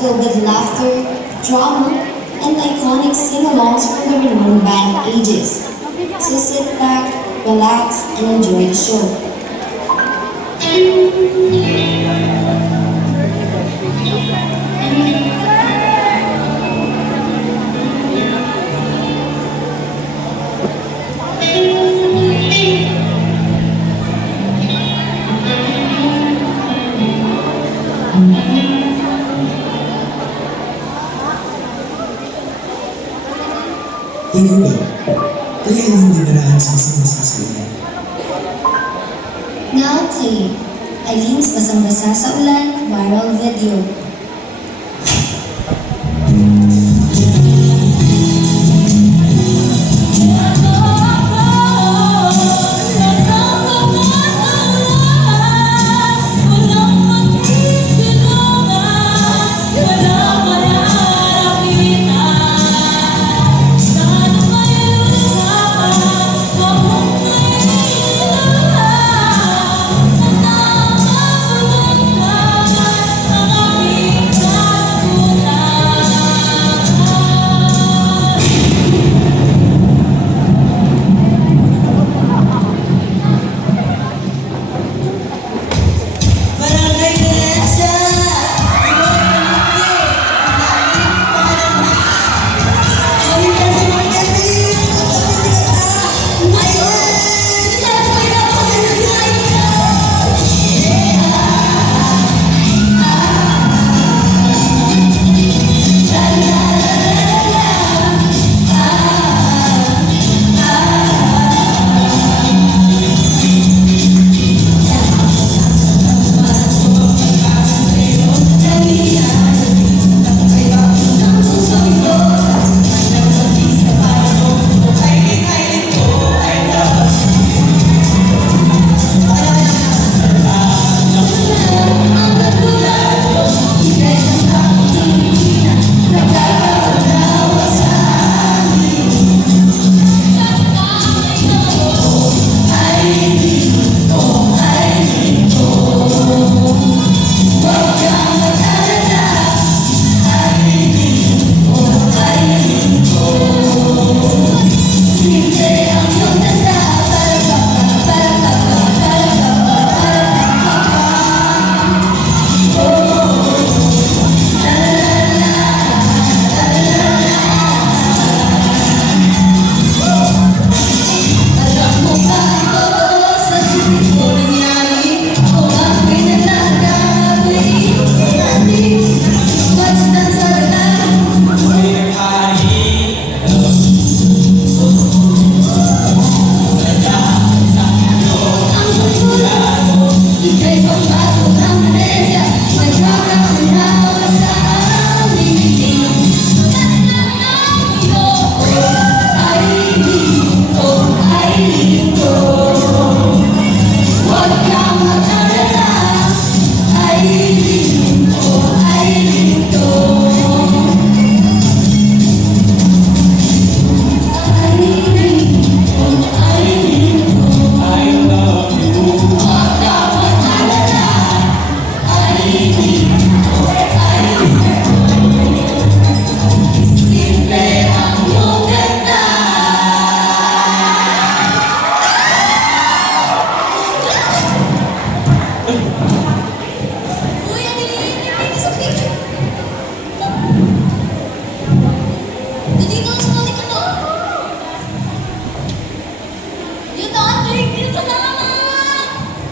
filled with laughter, drama, and iconic sing-alongs from the renowned band Aegis. So sit back, relax, and enjoy the show. Ikaw ba? Kaya lang dinarahan sa isang masasalan. Now play Eileen's Basang-Basa sa Ulan viral video.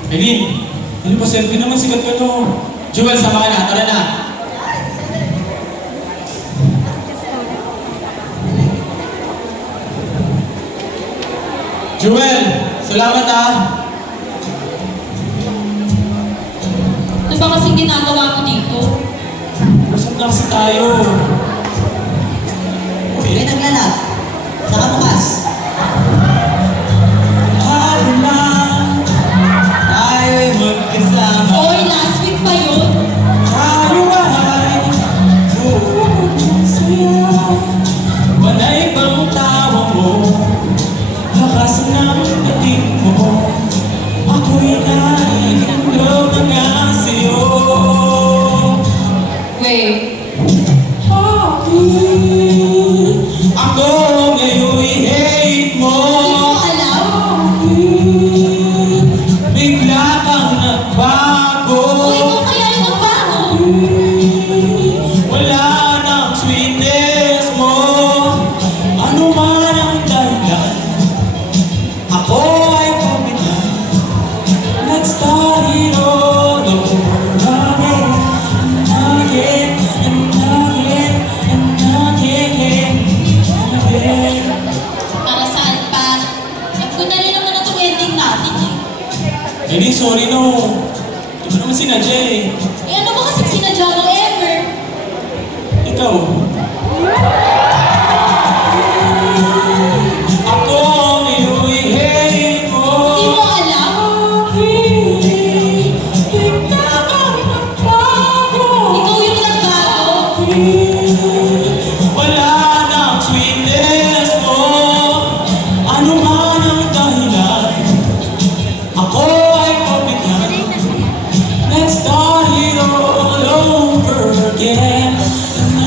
Eileen, ano pa selfie naman, sikat ka to. Jewel, sama ka na, tara na. Jewel, salamat ah. Ano ba kasing ginagawa mo dito? Masap lang kasi tayo. May naglalap. Saka bukas. Tayo'y magkasama. Oy, last week pa yun. Tayo ay masaya. Panay bang tawa mo? Lakas ng dating mo. Ako'y naiinggap na nga sa'yo. Wait, Ako ngayon'y hate mo. Hindi mo alam. Bigla kang nagbago. O ikaw kaya yung nagbago. Wala nang sweetness mo. Ano man ang dahilan, ako ay pabilan. Let's start it all over again, and again, and again, and again, and again. Para saan pa? Sabi ko na rin naman na itong ending natin eh. Hindi, sorry no. Di ba naman sinadya eh. Eh ano ba kasi sinadya mo ever? Ikaw. Ako ngayon'y hate mo. Hindi mo alam. Bigla kang nagbago. Ikaw yung nagbago. Wala nang sweetness mo. Ano man ang dahilan, ako ay pabigat. Let's start it all over again, and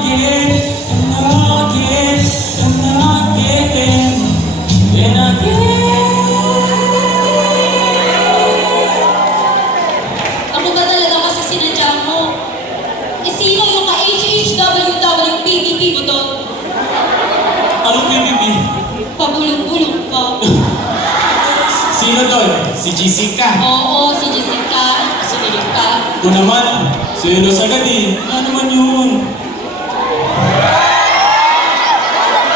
again, and again, and again, and again. Ako ba talaga kasi sinadya mo? Eh sino yung ka-HHWW PDP mo doon? Anong PBB? Pabulong-bulong ka. Sino doon? Si Jessica. Oo, si Jessica, si Erika. Ito naman, si Elos agad eh. Ano naman yun?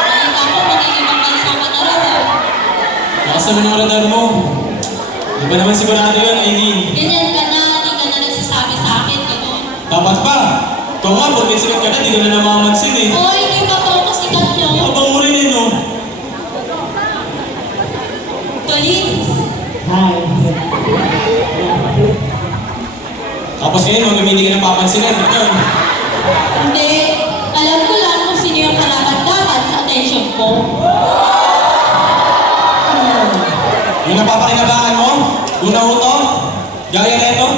Nakita ko, magiging bansa ka na rin ah. Lakas naman ang radar mo. Di ba naman sigurado yun, Aileen? Ganyan ka na, hindi ka na nagsasabi sa akin, gano'n. Dapat pa. Ikaw nga, porque sikat ka na, di ka na namamansin eh. Oy, hindi pa to kasikat nyo. Abang mo rin eh, no? Tolins. Hi. Tapos ngayon, huwag hindi ka napapansinan. Ganun. Hindi. Alam ko lang kung sino yung karapat-dapat sa attention ko. Yung napapakinabangan mo? Yung nahuto? Gaya na ito?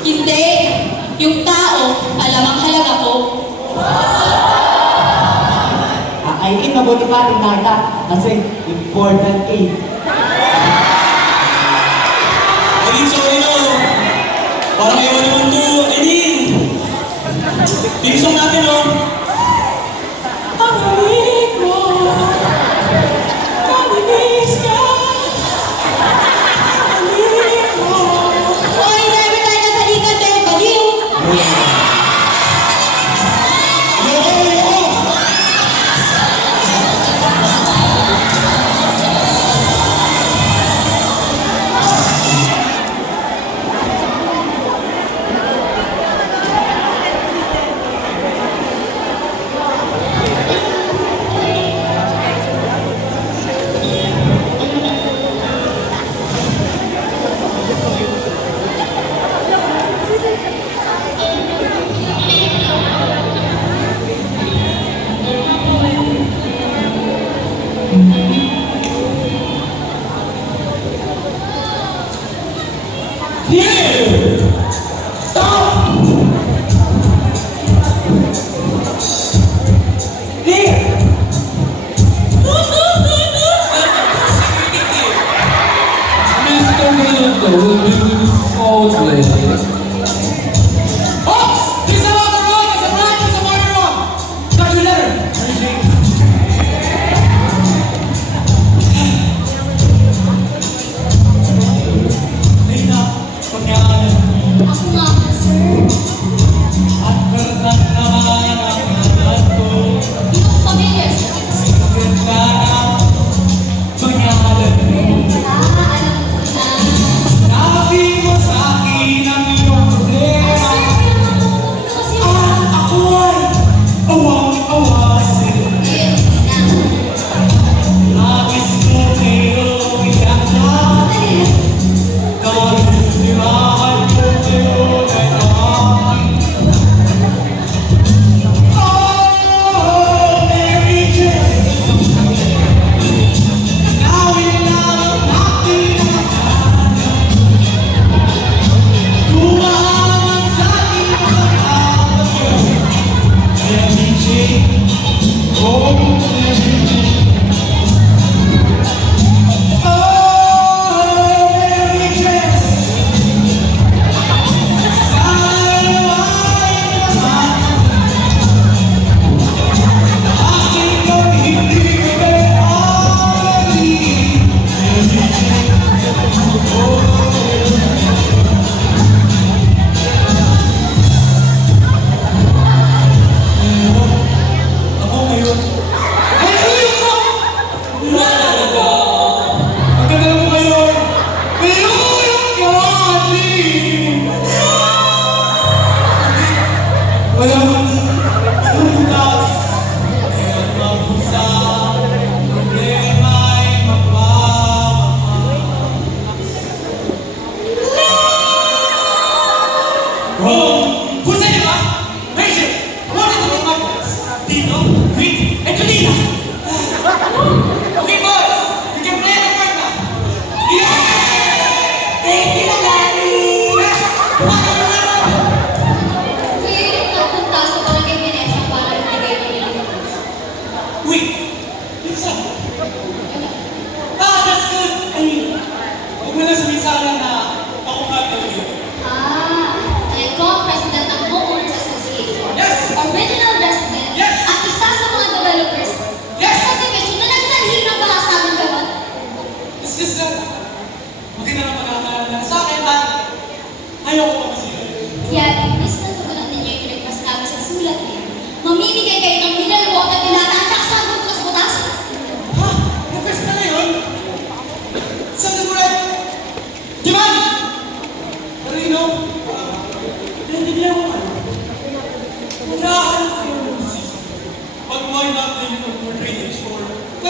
Hindi. Yung tao, alam ang halaga ko. Ay, mabuti pa rin nata kasi important eh. Aileen, sorry no. Parang ewan naman to. Aileen! Pinsong natin, no? Ang halik mo. Kaminis ka. Halik mo. Oy, never tayo nasalikan tayo baliw. Ayoko, ayoko.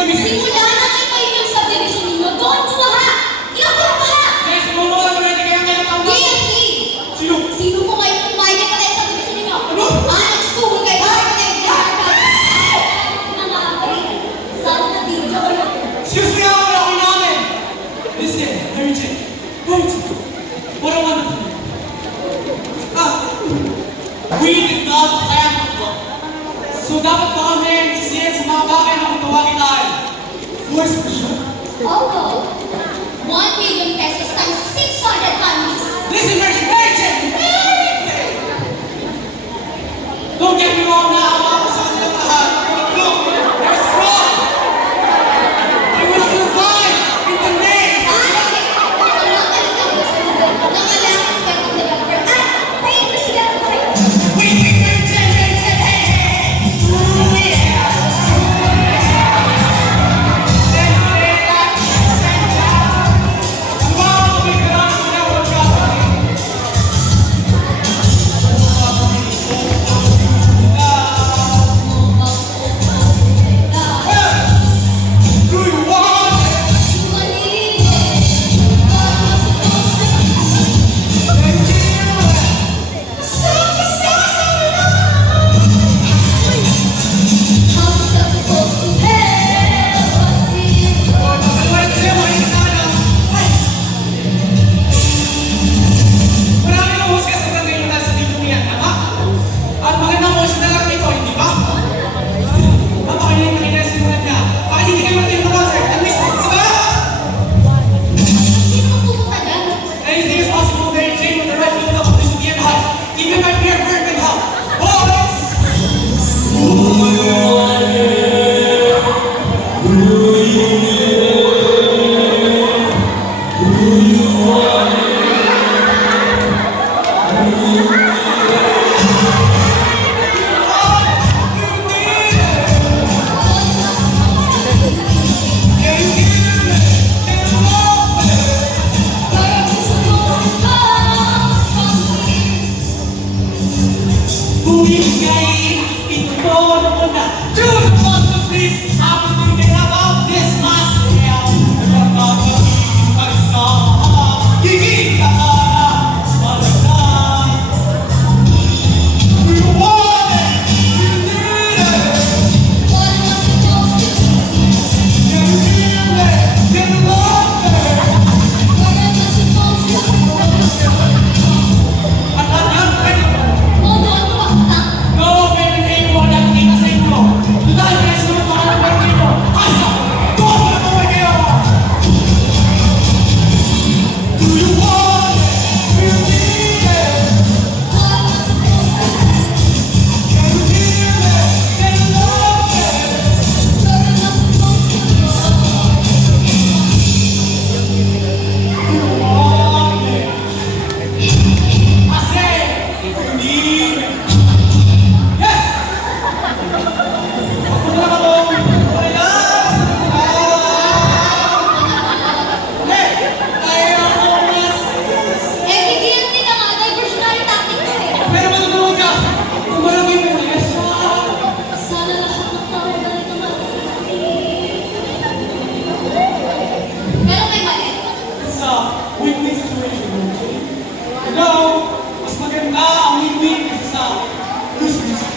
Simula na kayo yung subdivision ninyo, doon bumaha! Ilang ko bumaha! Kaya sumumuha ko na kaya kaya tama. DFP! Sino? Sino mo kayo kumain ka tayo sa subdivision ninyo? Ano? Nagsuhol kayo! Sana na video ko lang. Excuse me, ako na namin. Listen, Mary Jane. Mary Jane. What a wonderful day. We did not plan the flood. So dapat ba kami sisiyan sa mga bagay na kutawagin tayo? Force majeure? Opo. 1 million pesos times 600 families. Listen, Mary Jane. Don't get me wrong now. Ako sa kanilang lahat. Look, they're strong. They will survive in the name. Wait, Mary Jane, hey. Ooh, yeah. Then say that, tomorrow we can all never drop it. Do you want it? Anything is possible, Mary Jane, with the right build-up of this weekend house. Even my peer bird can help. Boys! Bumibigay, itutunan mo na. Do the most of this, I'm thinking about this myself. I'm not giving myself. Gigit ka na, malagay. Do you want it? Do you need it? Can you feel it? Can you love it? No, baby, baby, wala nakita sa inyo. Total, kaya sunod mga naman dito. Asa! Go! Wala mo kayo! Do you want it? Do you need it? Can you feel it? Can you love it? Do you want it? I said, do you need it? Yes! Pupunta na ako. Hey! Ayaw mo mas. Pero matutulog ka. Kung malagay mo yung yes na. It's a win-win situation. You know, mas maganda ang win-win kaysa sa lose-lose.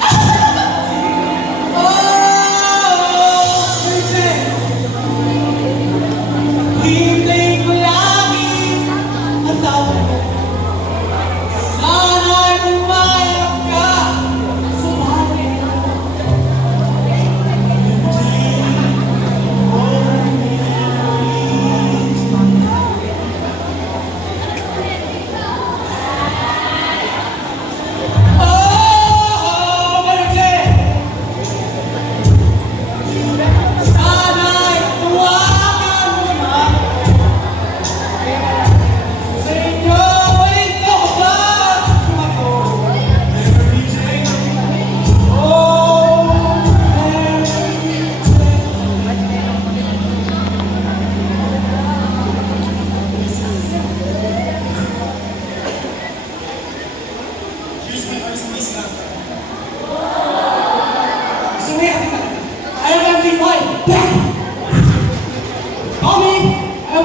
Hintay ko lagi ang tawag mo. Sana'y pumayag ka. Sumali ka. Oh,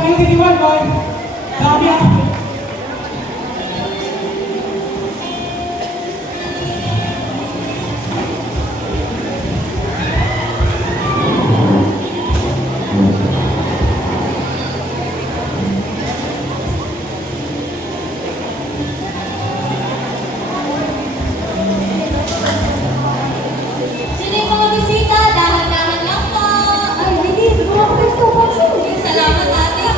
2021, boy. Grabe ah. Sino yung mga bisita? Dahan-dahan lang po. Ay, hindi. Siguro ako gusto ko. Salamat ate.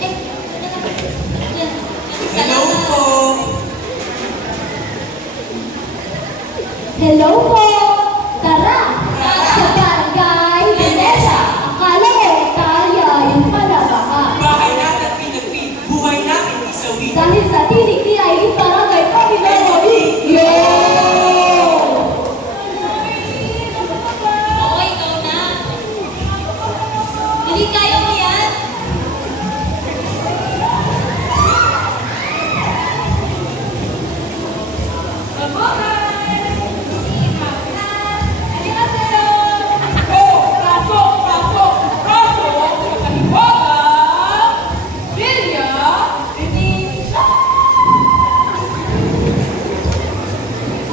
Eh, yan. Hello po. Hello po! Tara! Sa Barangay Veneza! Akala ko kaya yung pala baka. Bahay natin pinagpit, buhay natin isawin. Dahil sa tinig ni Aileen Barangay Pamilawari. Yo! Oo, ikaw na. Hindi kaya mo yan.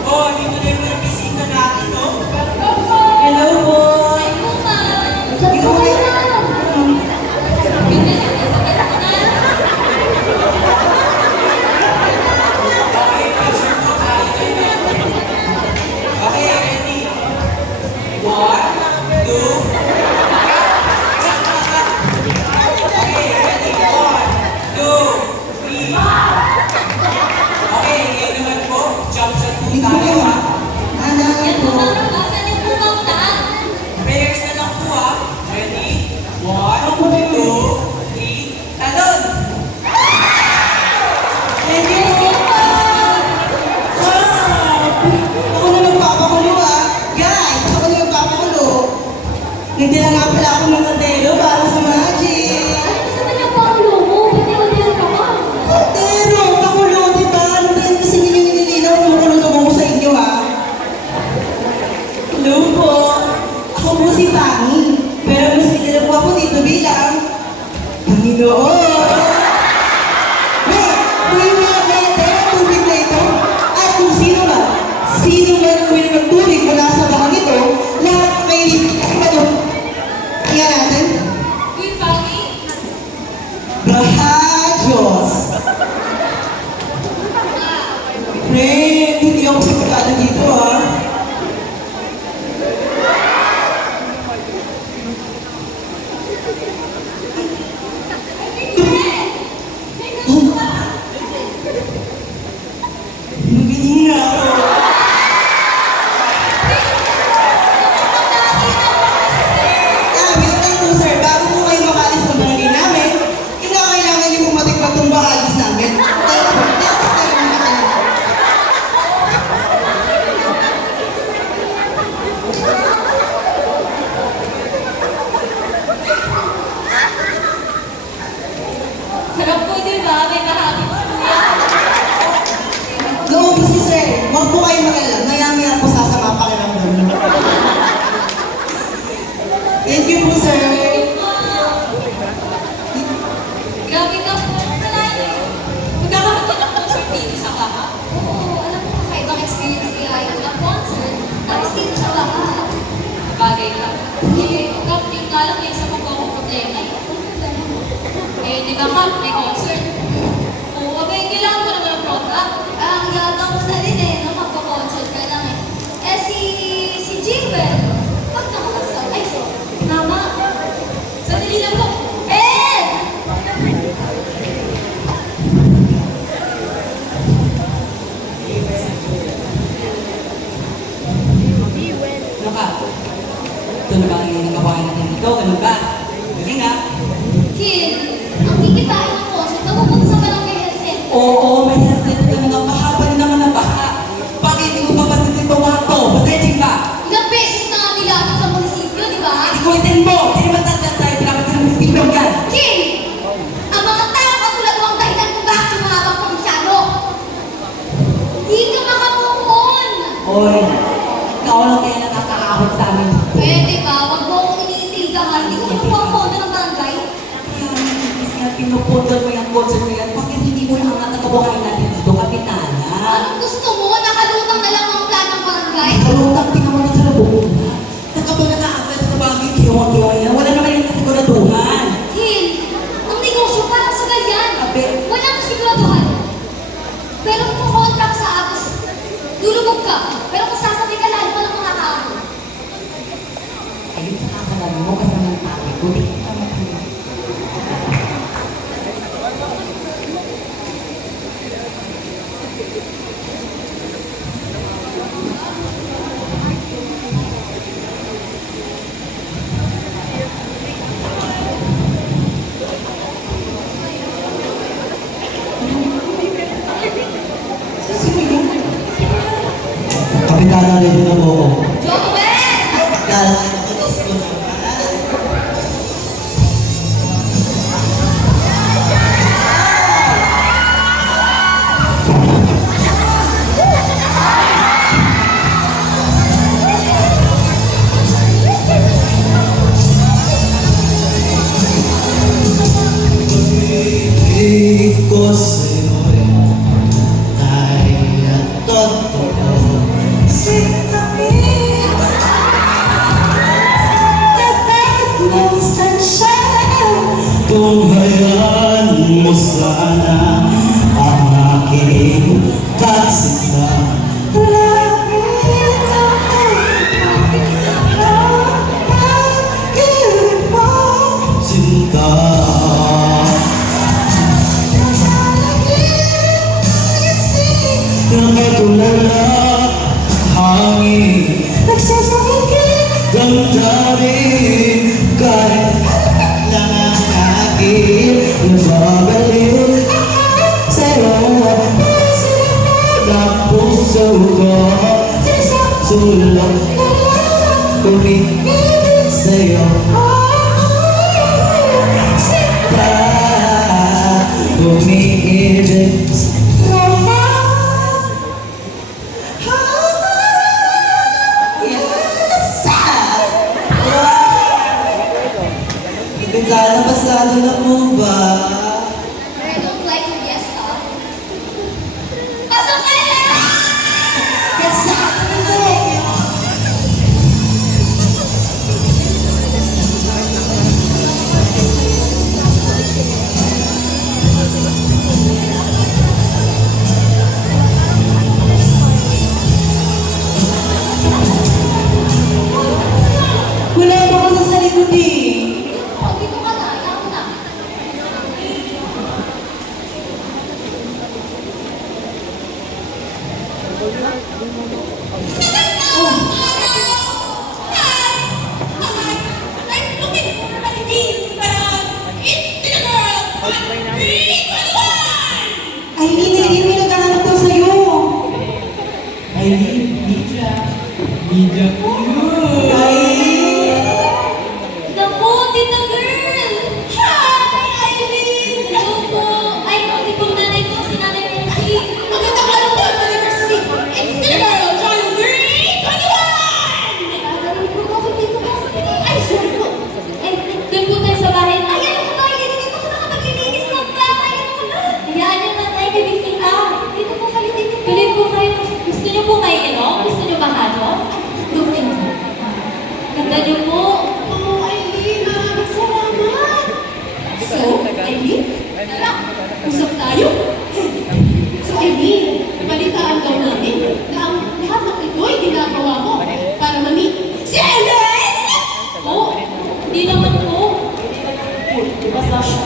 Oh, dito na yung mga bisita natin, no? Hello po. Ay, Puma! Diyan ko kayo na. Hindi, sakit ko na. Okay, picture po tayo dyan. Okay, ready? 1, 2, okay, ready? 1, 2, 3. Okay, ngayon naman po, jump shot po tayo, ha? Yan po, asan yung Puma's daan? Prayers na lang po, ha? Ready? 1, 2, 3, talon! Thank you po. Ako na nagpapakulo ah. Guys, ako na nagpapakulo. Nagdala nga pala ako ng kaldero para sa magic. Ano naman yung pakulo mo? Ba't ikaw din ka pa? Kaldero, pakulo, diba? Ano ba yan kasi ninyo nililinaw kung makulog ako sa inyo ah? Hello po. Ako po si Pani. Pero mas kilala po ako dito bilang Panginoon. May tubig na ito. At kung sino man ang uminom ng tubig mula sa bahang ito, lahat may ito. Tingnan natin. Uy, Pagi? Brahajos. Friend, hindi ako sigurado dito ah. Magaling na ako. Wait lang po sir, bago po kayo makalis ng barangay namin, kailangan niyo po matikman itong bakalis namin. Sarap po, di ba? May bahagin sa kuya. Noong po si sir, huwag po kayo mag-alala. Maya-maya po sasama ang pakiramdam niyo. Thank you po sir. Grabe ka po. Salamat. Magkakaroon ka ng concert dito sa Baha? Oo, alam mo, kakaibang experience niya yung concert. Tapos dito sa Baha. Bagay ka. Eh, yung nga lang, sa problema eh. Eh, di ba ka, may concert. Oo, okay, kailangan ko naman ang front up. Ang yabang mo na rin eh, no? Magpa-concert ka lang eh. Eh, si Jimwell, pag nakakasal, ay, tama. Sandali lang po. Eh! Ano ba? Ito na ba ang iyong nakabahan natin dito? Ano ba? Galing ah. Kid, ang kikitain ng concert, napupunta sa barangay health center. Oo, may headset ka na baha pa rin naman ang baha. Bakit hindi mo papasin ito mga to? Patensing ka! Ilang beses na nga nilapit sa munisipyo, di ba? Hindi ko itin mo! Hindi naman tatyan tayo pinapit sa munisipyo yan! Kid, ang mga tao katulad mo ang dahilan kung bakit sumabang pa masyado. Hindi ka makamukon. Oy, ikaw Pwede ba? Huwag mo akong iniintindihan. Hindi ko nakuha ang pondo ng barangay. Kaya pinupundan mo yung concert na yan, bakit hindi mo lang ang nakabuhay natin dito, Kapitana? Anong gusto mo? Nakalutang na lang ang plan ng barangay? Kalutang tinaman sa labong na. Saka ba nakaakal sa bagay, kiyawa-kiyawa yan? Wala naman yung kasiguraduhan. Hin, ang negosyo parang sa ganyan. Abe, Walang kasiguraduhan. Pero kung contract sa agos, lulubog ka. Pero kung sasabay ka, lalo walang makakaano. ayun sa kakalabi mo, kasama ng tatay ko, di ka matulog. Kapitana, ready na po ako. Joel! Dahil nakikinis ko naman. Pag-ibig ko sa'yo'y ay totoo. Kung hayaan mo sana ang aking kasinta, sinta. Nakatulala hangin, damdamin kahit lang ang aking nababalik sa'yo. Na puso ko sulong kumit sa'yo. Pa umiibig Sana pasado na po ba? I don't like your yes, ha? Pasok ka na! Wala pa ako sa likod eh. Dito ka na, ayaw na. Ay, hindi may naghahanap daw sa'yo. Aileen, media. Media po yun. Naku, tita girl! Hi, Eileen! Hello po! Ay, hindi po nanay ko, si Nanay Mercy. Maganda ka lang po, Nanay Mercy! It's the girl, John 321! Ay, narinig po ako dito po. Ay, sorry po. Eh, doon po tayo sa bahay. Ay, ano po tayo? Hindi po ako nakapaglilinis ng bahay. Hayaan niyo na tayo, bibisita. Dito po kayo, dito po. Tuloy po kayo. Gusto niyo po may inom? Gusto niyo ba halo? Lukin po. Ganda niyo po. Oh, Eileen, maraming salamat. So, Eileen, tara, usap tayo. So, Eileen, balitaan daw namin na ang lahat ng ito ay ginagawa mo para ma-meet si Ellen! Oh, hindi naman po. Basta siya.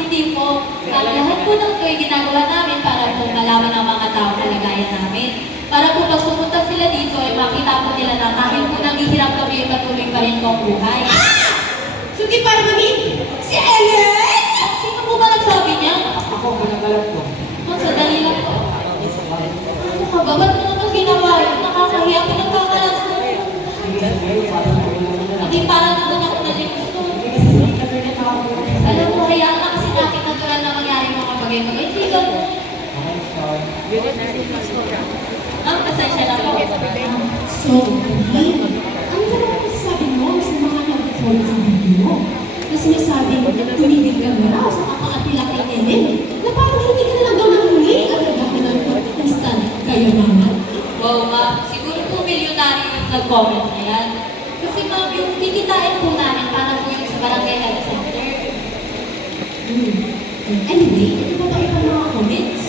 Hindi po. Ang lahat po ng ito ay ginagawa namin para po malaman ng mga tao kalagayan namin. Para po pag pumunta sila dito ay makita po nila na kahit po naghihirap kami ay patuloy pa rin po ang buhay. So di para mami, si Ellen! Sino po ba nagsabi niya? Ako, pinagalat ko. Sandali lang po. Ano ka ba? Ba't mo naman ginawa yun? Nakakahiya ko nagkakalat mo. Hindi parang naman ako nalimusto. Alam mo, hayaan na kasi natin natural na mangyari mga bagay-bagay. Hindi ka mo. Ang pasensya na po. So, comment na yan. Kasi ma'am, yung kikitain po namin para po yung sa Barangay Health Center. Anyway, ito ba tayo ng mga comments?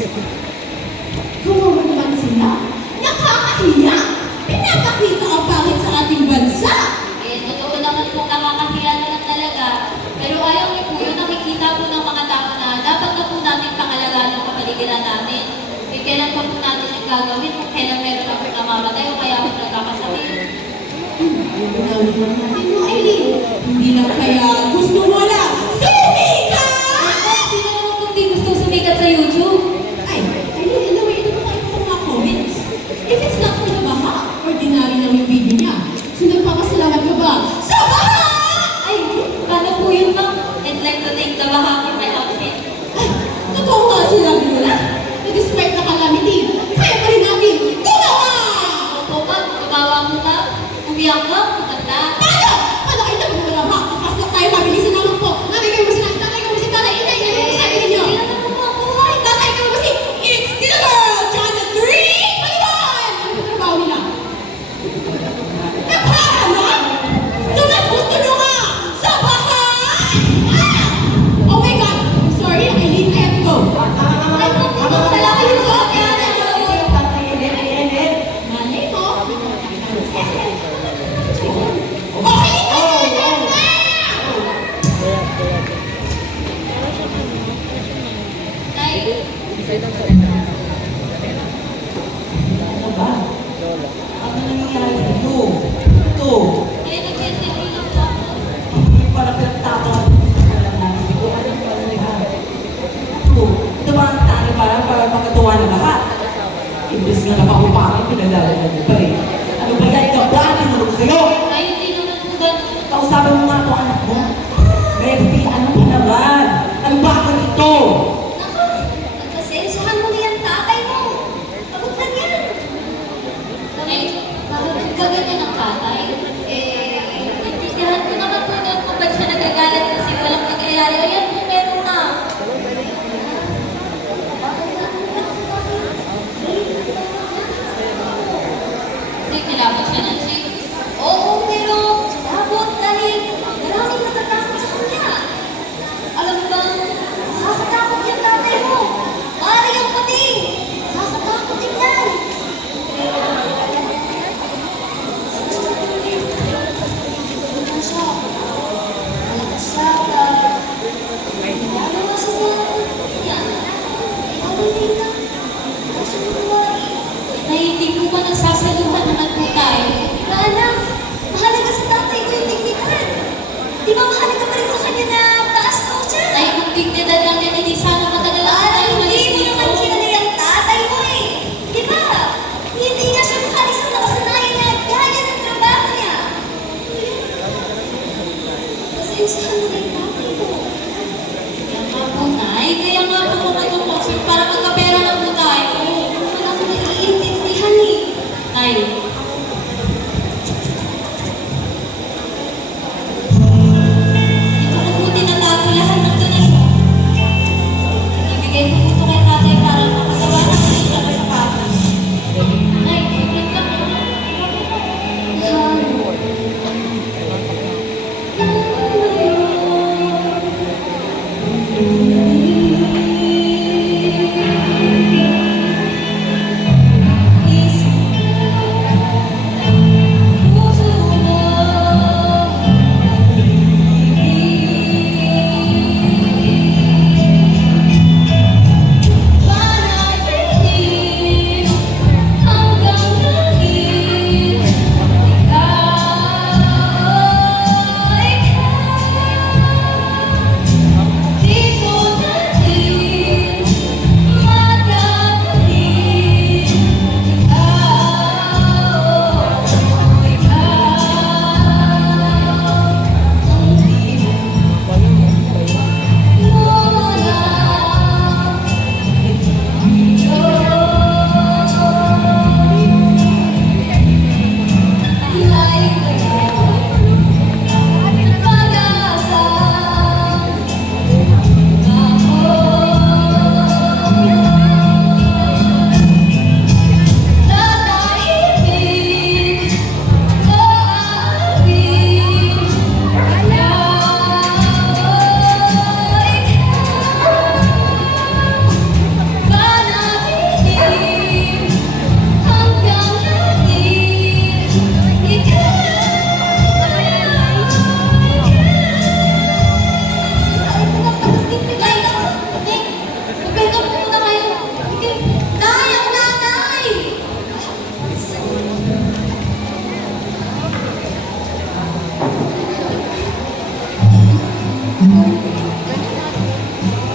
Kawawa naman sila. Nakakahiya! Pinapakita ang pangit sa ating bansa! Eh, totoo naman po nakakahiya naman talaga. Pero ayaw niyo po yun, nakikita po ng mga tao na dapat na po natin pangalagaan yung kapaligiran natin. Eh, kailan pa po natin yung gagawin kung kailan meron na po namamatay o kaya po nagkakasakit. Gagawin lang natin mo, Aileen. Hindi lang kaya gusto mo lang sumikat! Sino naman kung di gusto sumikat sa YouTube? Ay, Aileen, anyway, ito pa tayo ng mga comments. If it's not for the baha, ordinary lang yung video niya. So nagpapasalamat ka ba? Sa baha! Ay, paano po yun ma'am? I'd like to thank the baha for my outfit. Ay, totoo nga sinabi mo na. Nag-despite na calamity. Kaya pa rin natin tumawa! Opo ma'am, tumawa mo ma'am. Umiyak ma'am, maganda. Paano? Paano kayo naman naman ba? Kapasok tayo, mabilisan naman po. Nanay kayo ba si tatay kayo ba si tatay? Inay, inay, inay, sabi ninyo. Hindi naman po mabuhay. Tatay kayo ba si It's Still a Girl! John the 321! Ano ba trabaho nila? Naghahanap? So mas gusto nyo nga sa bahay! Ah! Oh my God! I'm sorry, Aileen, I have to go. Ay, ma'am, dito ko na lang kayo po. Malay mo. Oh, Aileen! Nay, Ano ba? Ano nangyayari sa iyo? Ito. eh, nag-interview lang po ako. Hindi pala pinagtatawa sa kalam natin. Hindi ko alam pala nila. Ito ba ang tani para makatuwa na lahat? Imbes nga napakupangin, pinagdala mo pa rin. Ano ba yan? Ikaw ba? Tinulog sa'yo? Ay, hindi naman po ganun. Kausapin mo nga ito, anak mo. Mercy, ano ba naman? Ano ba ako nito? Naku, nagpasensyahan mo niyan tatay mo. Pagod na yan. Eh, bakit gaganyan ang tatay? Eh, intindihan ko naman po doon kung ba't siya nagagalit kasi walang nagyayari. Ayan po, meron na.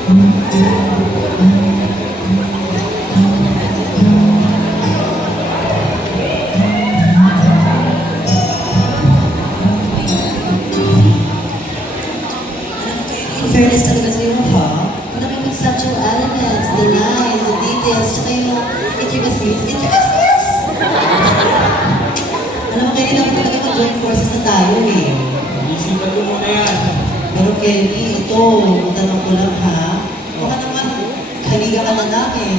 In fairness talaga sa'yo, ha? Ang daming conceptual elements, the lines, the details, tsaka yung intricacies. Intricacies! Alam mo, Kenny, dapat talaga mag-join forces na tayo, eh. Isipan ko muna yan. Pero Kenny, ito, matanong ko lang, ha? Baka naman, haliga ka na namin.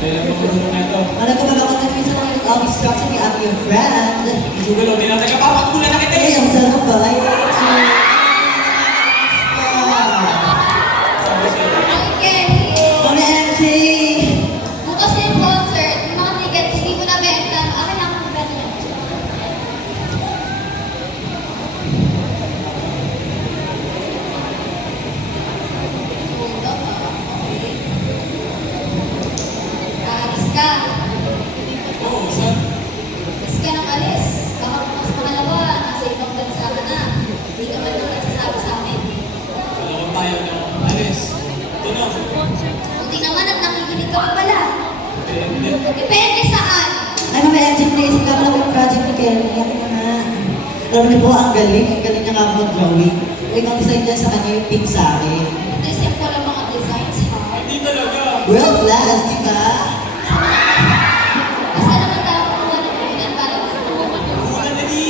Kailan mo muna ito? Alam ko ba baka natin sa mga nag-office structure ni I'm your friend? Isugal o, tinatagapapagkulan na kita Ay, eh! ang sarap ba? Ay, Kenny, Mami MJ! bukas na yung concert. Yung mga tickets, hindi mo na-benta. Akin lang ang benta niya. Hold up, okay. Alis ka. Oo, sir. Alis ka ng alis. Baka bukas pangalawa, nasa ibang bansa ka na. Hindi ka man lang nagsasabi sa amin. Wala kang tayo ng alis. Ito na. Buti naman at nakikinig ka pa pala. Depende. Depende saan. Ay, Mami MJ, please, ikaw lang yung project ni Kenny. Ako na. Alam niyo po, ang galing niya nga mag-drawing. Yung ang design niya sa kanya yung pink sa akin. Ito simple ang mga designs, ha? Hindi talaga. World class, di ba? Basta naman tayo kumuha ng punan para gusto mo matulog. Wala na di.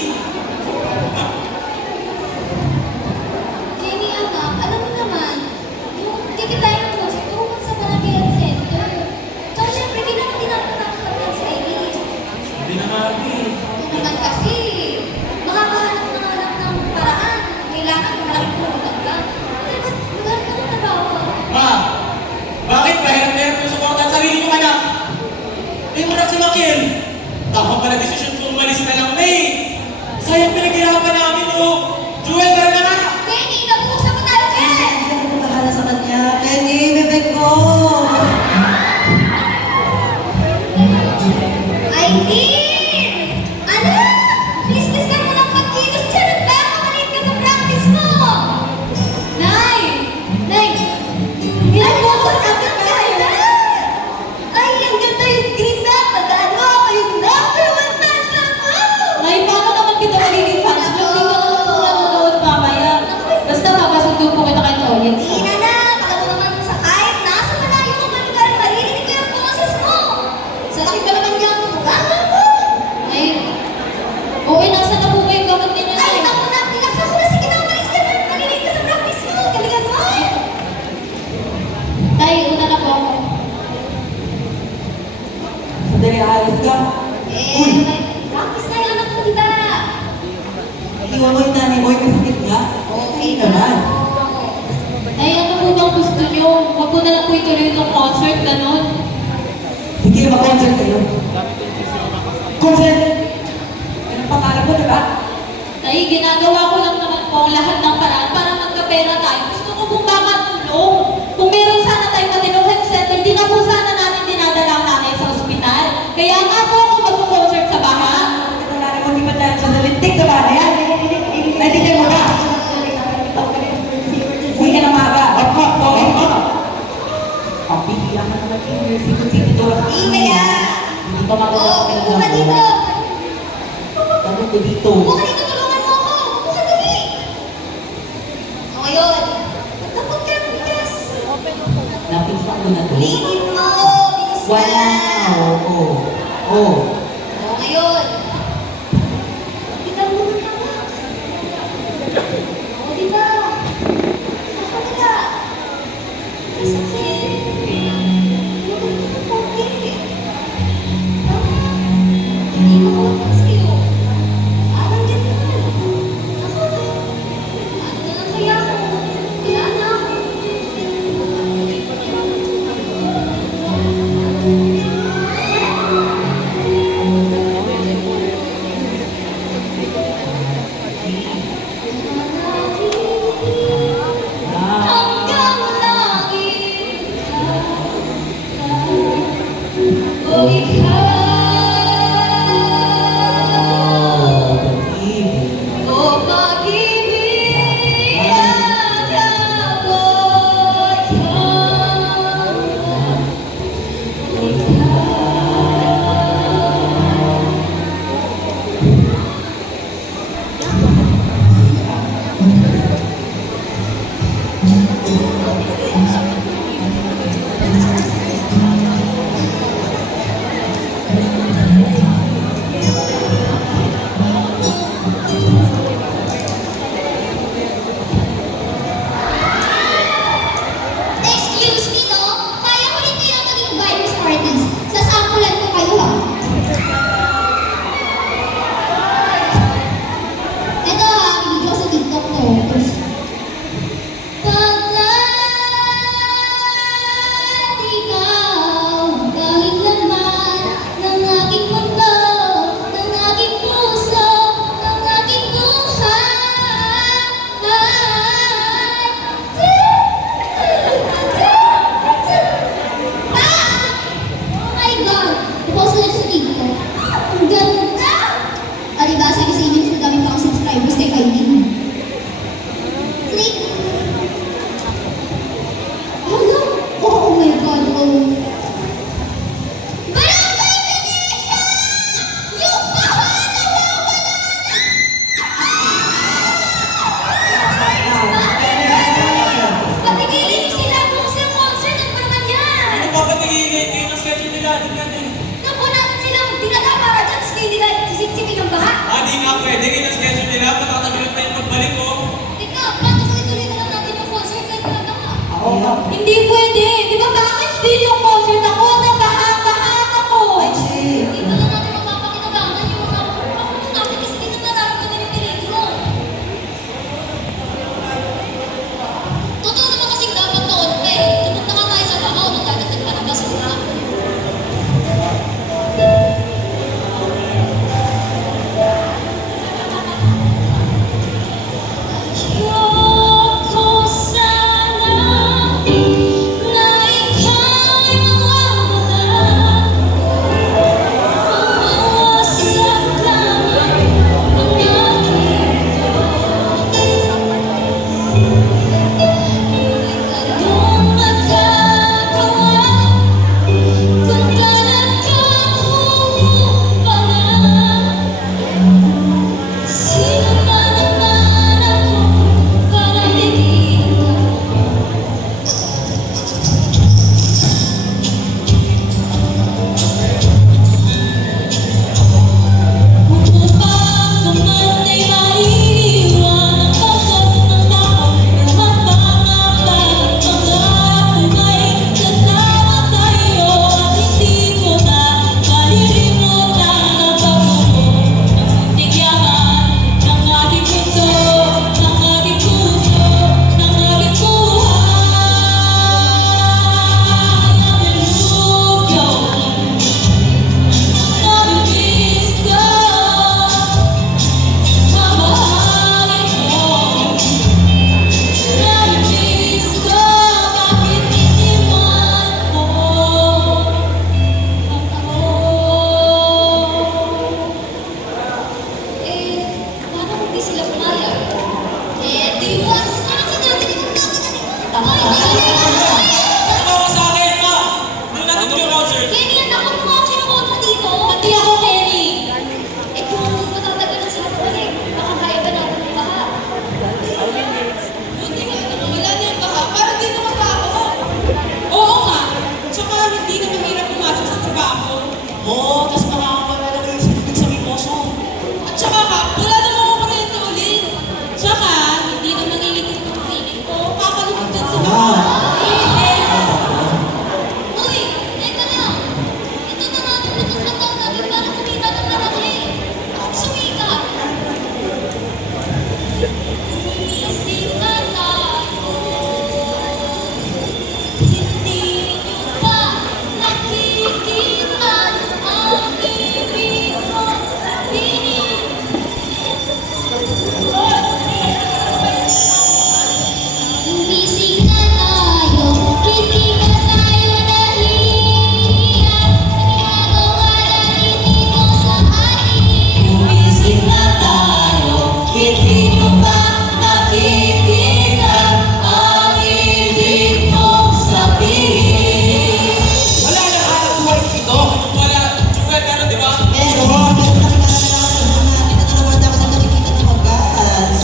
Jenny, anak, alam mo naman, yung kikitain mo sa tuhod sa Malakihan Center. Tsaka syempre, di naman tinatapatan sa inyo. Hindi na nga eh. Ito naman kasi, makakahanap na nga lang ng paraan. Kailangan yung malaking puhunan ka. Ano ba't maghanap ka ng trabaho? Ma! Bakit ba hirap yung suporta ang sarili niyong anak? Eh, wala si Makiel. Tama pala desisyon ko umalis na lang na eh. Sayang pinaghirapan namin oh. Jewel, tara na nga! Jenny, nag-uusap pa tayo, Ken! Hindi ako bahala sa kanya. Kenny, bebek ko! Aileen! Anak! Please ka mo ng pagkilos dyan at baka maliit ka sa practice mo! Nay! Nay! Ay, motor agad tayo! Ay, ang ganda yung green bag! Tandaan mo ako yung number 1 fans club mo! Nay, paano naman kita magiging fans club? Di ka naman po nanonood mamaya. Basta papasundo po kita kay Toyet. Hindi na na! Alam mo naman sa kahit nasa malayo ka man lugar, maririnig ko yung boses mo! Sa laki ka naman yung gama mo! Ay, okay, nasa na po ba yung gamot ninyo? Ay, ako na! Relax ako na! Sige na, umalis ka na! Maririnig ka sa practice mo! Galingan mo! Tay, una na po ako. Sandali, ayos ka. Practice na yung anak mo, di ba? Iwan mo yung nanay mo, yung sakit nga. Okay naman. Ay, ano po bang gusto nyo? Huwag ko na lang po ituloy itong concert, ganun. Sige, mag-concert kayo. Concert! Anong pangalan mo, di ba? Tay, ginagawa ko lang naman po ang lahat ng paraan para magkapera tayo. Gusto ko pong makatulong. Kung meron sana tayong matinong health center, di na po sana natin dinadala ang nanay sa ospital. Kaya nga po ako mag-concert sa baha. Ito nanay mo, di ba tayo sa nalintik na ba na yan? Nandito mo ba? Uwi ka na maga. Opo, opo. Pagpihila ka naman yung sikot-sikot doon. Kaya! Hindi pa magagawa Oo, ka ng upo ka dito! Tapos ko dito. Upo ka dito, tulungan mo ako! Upo ka dali! O ngayon, tapos ka, bigas! Napinsa ko na to. Ulitin mo! Bilis ka! Wow! Oo. Oo. O ngayon, bilang mo ka ba? O diba? Ako nila! Masakit! Hindi ko mawag sa'yo. Parang ganyan. Ako, ano na lang kaya ako? Wala na ako. Hindi pwede. Di ba bakit video concert ako? Nabaha-bahaan ako. Ay, shit. Hindi pala natin magpapakinabangan yung mga pakunin natin kasi hindi na nararamdaman yung peligro. Totoo naman kasing dapat noon pa eh. Pumunta ka tayo sa bakaw nung dadagdag pa ng basura. Ayoko sana na ikaw ay mawawala. Mawasak lang ang anong magagawa kung talagang huhumpala. Sino man naman ako para bigyan ka? Upang ka man ay maiwan ang pagkas ng tao na magpangapat pangako may kasama tayo at hindi ko na malilimutan ang pagbuo ng munting yaman ng ating puso, ng ating puso, ng ating buhay. Nabibis ka, mamahalin mo. Nabibis ka, bakit iniwan mo ako? Paano kung di sila pumayag? Di wasakin natin yung Ano ko sa akin, ma? Nung natapos yung concert. Kenny, anak ko mga kinukontra dito. Pati ako, Kenny. Kung matatagal na sila pabalik, baka kaya ba natin ang baha? Buti nga naman, wala na yung baha. Parang di naman ako. Oo nga. Tsaka hindi na mahirap pumasok sa trabaho. Oo, tapos makakawala na kayo sa tubig sa may poso. At tsaka wala namang kuryente ulit. Tsaka, hindi na manilitin ng feeling ko. Kakalugod dyan sa baha. Uy, teka lang. Ito na nga ang pinagkataon natin para kumita ng malaki. Ang sumikat. Umisip na tayo. Hindi nyo ba nakikita ang ibig kong sabihin? Umisip na tayo, hindi ba tayo nahihiya sa ginagawa natin dito sa atin? Umisip na tayo, hindi mo ba nakikita ang ibig kong sabihin? Wala na hanap buhay dito. Wala. Well, ganun, di ba? Pero, dito na naman ako sa nakikita ng magas.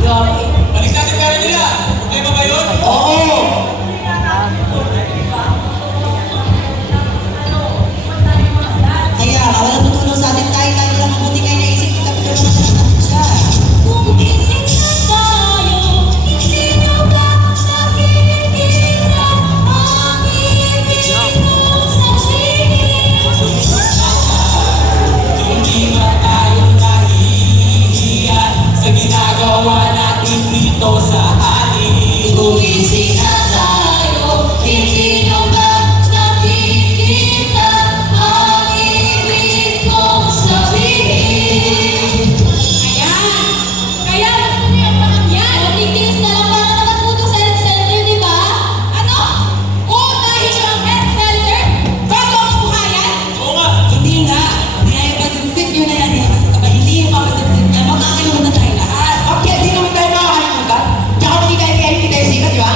Grabe. Balik natin pera nila. Problema ba yun? Oo. Kaya, walang tutulong sa atin tayo. Tayo lang mabuti kayo naisip. Kapag naman natin siya. Umisip na tayo, hindi nyo ba nakikita ang ibig kong sabihin? Hindi ba tayo nahihiya sa ginagawa natin dito sa atin? Umisip na tayo, hindi nyo ba nakikita ang ibig kong sabihin? Ayan! Kaya gusto niyo yung parang yan! Matigilis na lang para nakatuto sa health center, di ba? Ano? Oo, dahil siya ang health center? Bago ang buhayan? Oo nga. Hindi nga. Kaya pasinsit yun na yan. Kasi kapag hindi yung papasinsit niya, makakalimutan tayo lahat. Okay, di naman tayo makakalimutan. Tsaka hindi tayo sikat, di ba?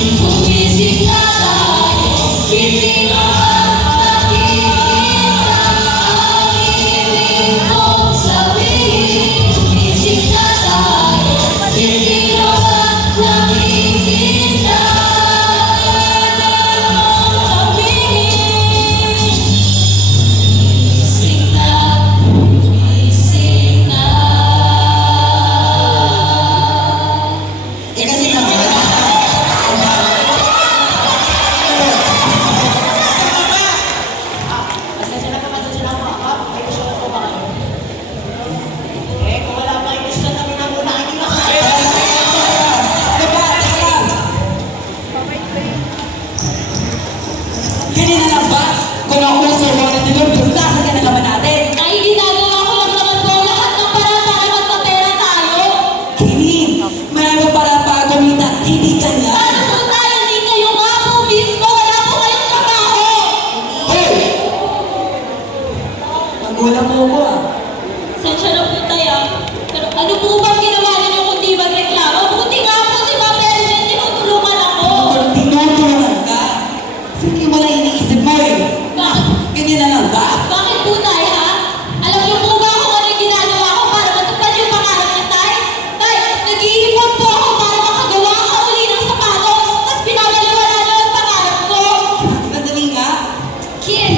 Gumising na tayo, hindi na nakikita ang ibig mong sabihin. Gumising na tayo, hindi na nakikita ang ibig mong sabihin. Gising na, gising na. Eh kasi naman, Pasensya na po ako. May gusto ko ba kayo? Eh, kung wala pa yung gusto namin na muna, hindi na kayo. Ganyan na lang ba? Kung ako sa mga natulog, bustasan ka na naman natin. Ay, ginagawa ko lang naman po lahat ng paraan para magpapera tayo. Kini, mayroon para kumita, hindi ka na. Paano po tayo? Hindi kayo nga po mismo. Wala po kayong trabaho. Hoy! Magulang mo ko ah. Sensya na po tayo. Pero ano po ba ginawa ninyo kundi magreklamo? Buti nga po, di ba, President, tinutulungan ako. Tinutulungan ka. Sige, wala iniisip mo eh. Bakit? Ganyan na lang ba? Bakit po tayo, ha? Alam niyo po ba kung ano yung ginagawa ko para matupad yung pangarap niya, Tay? Tay, nag-iipon po ako para makagawa ka uli ng sapatos. Tapos pinabaliwala niyo ang pangarap ko. Sandali nga. Kid,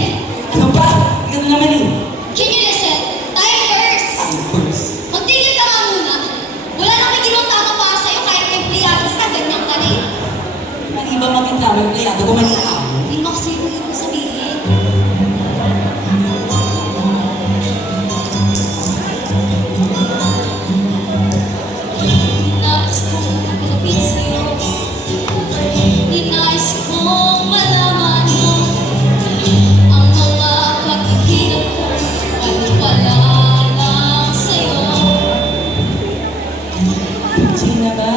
Ano ba? Ganun naman eh. can you listen? Tay first. First. Magtigil ka nga muna. Wala nang may ginawang para sa'yo kahit may pliyatas ka, ganyan ka rin. Ang iba magkita, may playa, ako maniaw. Hindi mo kasi yung ibig sabihin. Nais kong magkalapit sa'yo. Nais kong malaman mo ang mga paghihirap ko ay wala lang sa'yo. Sino ba?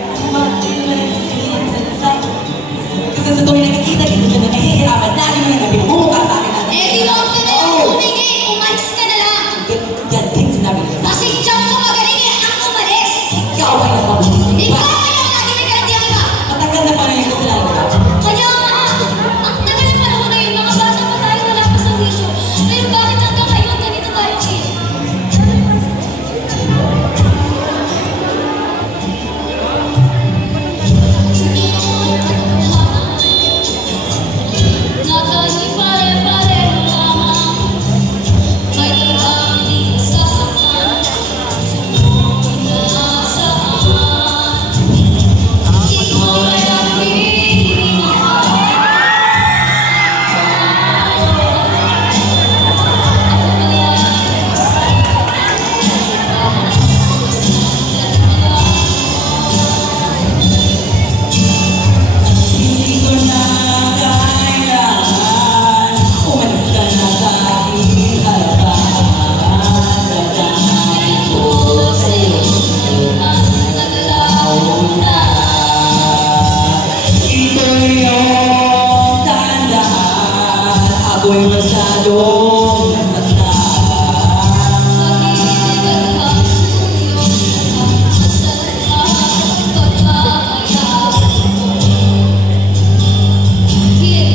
Ano ba? Sino ba nagsasabihin sa dasal? Kasi sa tuwing nakikita, dito ka na nahihirapan. Lagi mo yung pinamumukha sa akin natin. Eh, di mo ako na lang humingi. Umalis ka na lang. Yan din sinabi nila. Kasi diyan ko magaling eh. Ang umalis. Ikaw ay napabuti. Ikaw ay ang lagi may karantiyan ka. Matagal na pala yung kasalanan ka. Kaya nga, ang tagal ng panahon na yun, mga bata pa tayo wala pa sa wisyo. Pero bakit hanggang ngayon ganito tayo eh? Na tayo'y pare-pareho lamang. May talagang di sasaktan. Kung nasaan. Ikaw ay aking minahal. Hindi ko na kailangan. Umalis ka na sa aking harapan. Dadaan ko sa'yo Ang naglaw na. ito yung tandaan. Ako'y masyadong nasaktan. Pag-ibig at pagsuyo ang masarap pagkakayaan mo. Kid,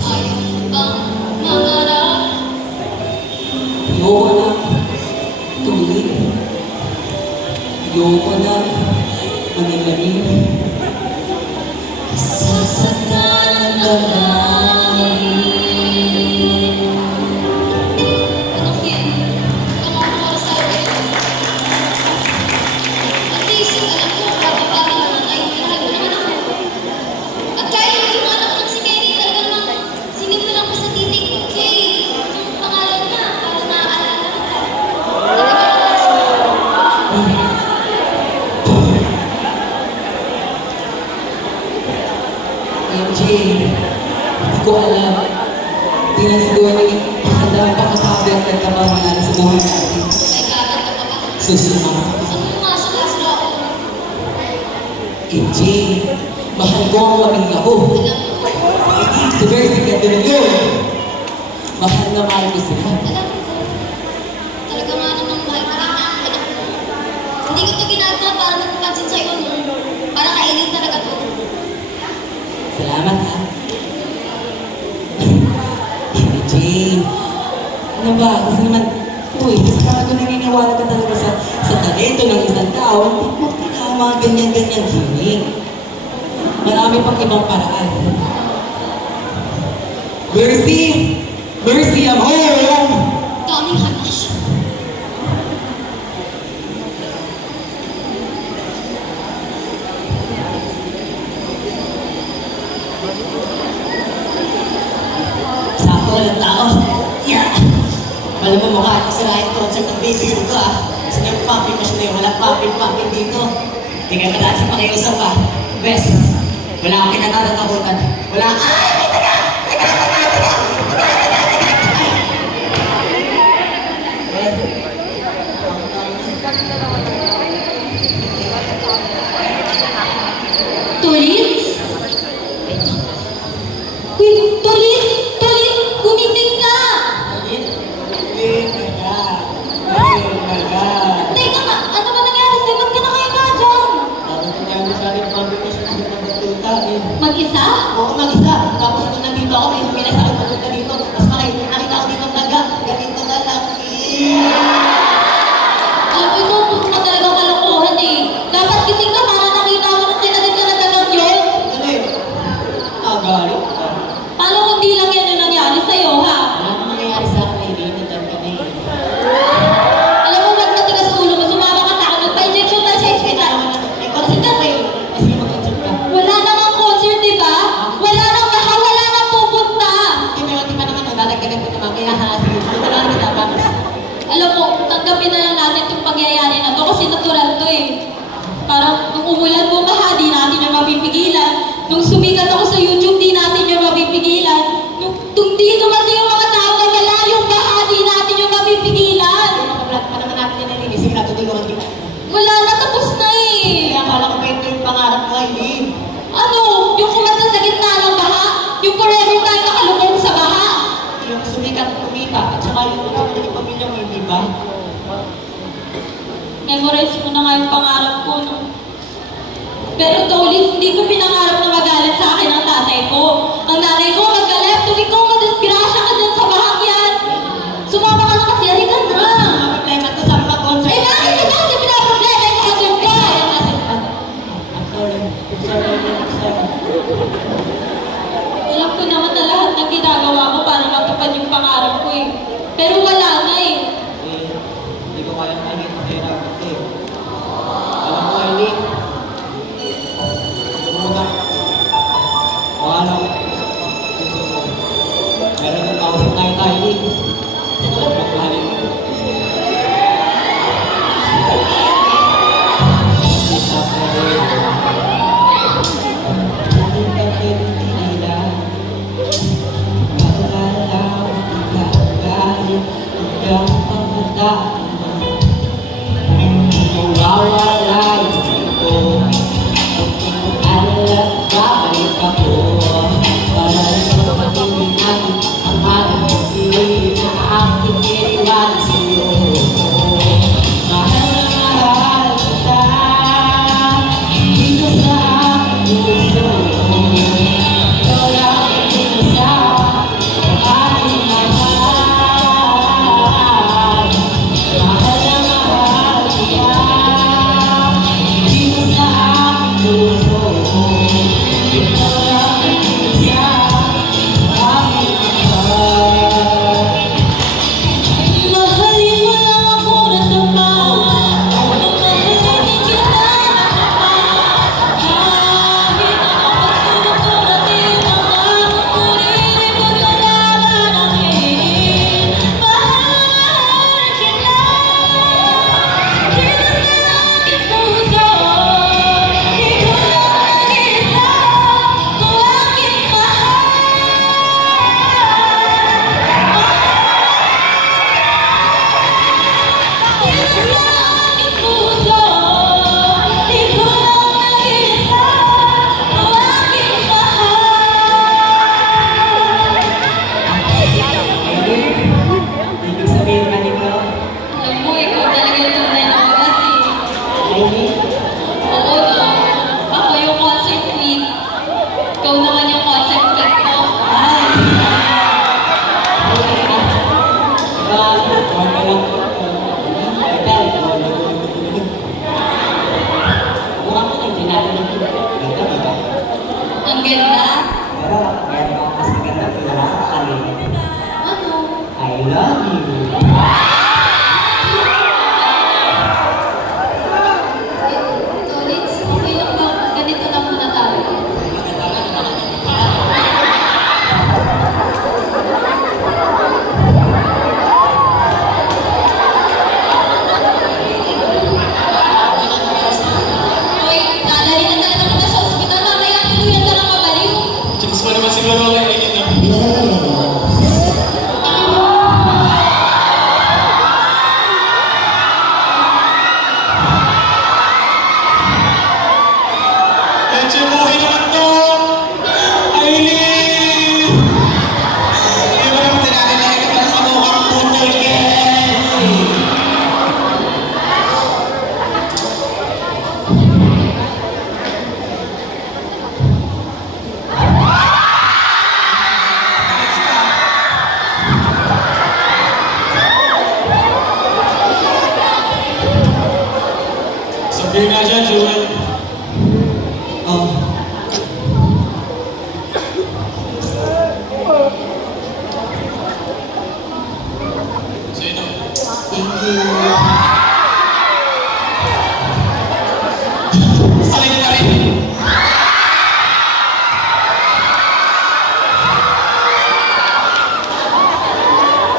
ayaw bang mangarap? Ayoko na tumingin. Ayoko na manilamig. Sasaktan ang damdamin. Ano, Kid? Kamang oras tayo ngayon. At least, alam ko, kapag ay mahal mo naman ako. At kahit hindi mo alam kung si Kenny, talagang sinig mo lang ko sa titik, Kay, yung pangalan niya, para naaalala kita. MJ, hindi ko alam. Hindi na siguro naging handa pakakabit at kapamangan sa buhay natin. May kagat ka pa ba? Susunod. Saan mo nga sa kasro ako? MJ, mahal ko ang pamilya ko. Alam ko. Hindi, sa very second na yun. Mahal na mahal ko sila. Alam ko. Talaga nga namang mahal ko rin ang anak ko. Hindi ko ito ginagawa para magpapansin sa'yo, no? Para kainin talaga to. Salamat, ha? Jane, ano ba? Kasi naman, kasi naman kung naniniwala ka talaga sa talento ng isang tao, hindi mo kailangan mga ganyan-ganyan hiling. Marami pang ibang paraan. Mercy! Mercy, I'm home! Daming hanas. Sakto walang tao. Yeah! Alam mo mukha, sirahin concert ng baby ko Kasi na yung pumping machine na yun, walang pumping dito. Hindi ka kadaan sa pakiusap ka. Best, wala akong kinatatakutan. Wala akong, ay! Teka! Tulit? Uy, Tulit! Tulit! Gumising ka! Teka nga, ano ba nangyari sa'yo? Ba't ka nakahiga dyan? Mag-isa? Oo, mag-isa. Tapos nung nandito ako, may pinasakit papunta dito. Tapos nakita ko dito naga. Ganito ka lang. Alam mo, ikaw puro ka talaga kalokohan eh. Dapat gising ka para nakita mo kung tinagad ka na dagang yun. Ano eh? Agalit ka. Paano kung di lang yan yung nangyari sa'yo, ha? Wala kang nangyayari sa akin, Eileen. Nandiyan ka na eh. Alam mo, ba't matigas ulo mo? Sumama ka sa akin. Magpa-injection tayo sa hospital. May concert ka kayo. Kasi mag-concert ka. Wala namang concert, di ba? Wala nang baka, wala nang pupunta. Hindi pa naman, dadagdagan ko naman. Kaya sige, ito lang kita. Alam mo, tanggapin na lang natin itong pangyayari na to kasi natural to eh. Parang nung umulan mo baha, di natin yung mapipigilan. Nung sumikat ako sa YouTube, di natin yung mapipigilan. Nung di dumating yung mga tao na wala yung baha, di natin yung mapipigilan. Kapag pa naman natin yan, Eileen. Sige, natutulungan kita. Wala na, tapos na eh. Kaya akala ko pa ito yung pangarap mo, Eileen. Ano? Yung kumanta sa gitna ng baha? Yung forever tayo nakalubog sa baha? Yung sumikat kumita. At saka yung naging pamilya mo, hindi ba? Memorize ko na nga yung pangarap ko, no? Pero Tolis, hindi ko pinangarap na magalit sa akin ang tatay ko. Ang nanay ko magalit, ikaw madisgrasya ka dyan sa bahang yan. Sumama ka na kasi, halika na. Ang problema to sa mga concert. Eh, bakit ito kasi pinaproblema yung concert ka? I'm sorry. Alam ko naman na lahat ng ginagawa ko para matupad yung pangarap ko eh. Pero wala na eh. Hindi ko kaya mahingin ang kailangan ko eh. Alam mo, Eileen, lumuna. Wala ko. Meron yung kausap tayo, Eileen. Ito lang, magmahalin mo. Ikaw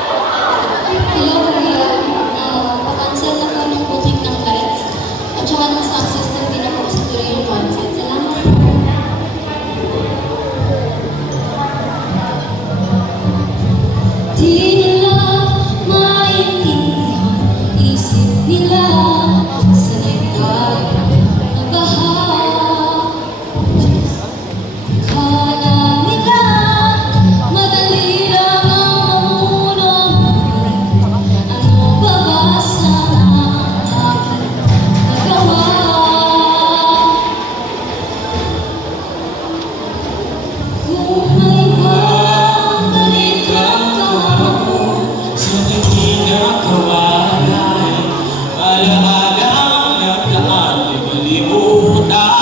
Hello, Maria. Pa-cancel na po ng booking ng lights. At saka ng sound system din ako sa tuloy yung concert. Salamat po. Di nila maintindihan, isip nila sanay tayo na baha. Kala nila madali lang ang mamunong ano ba ba sana aking nagawa? Kung may babalik ang tao Sa hindi nakawalay, alalang nagdaan ay malimutan.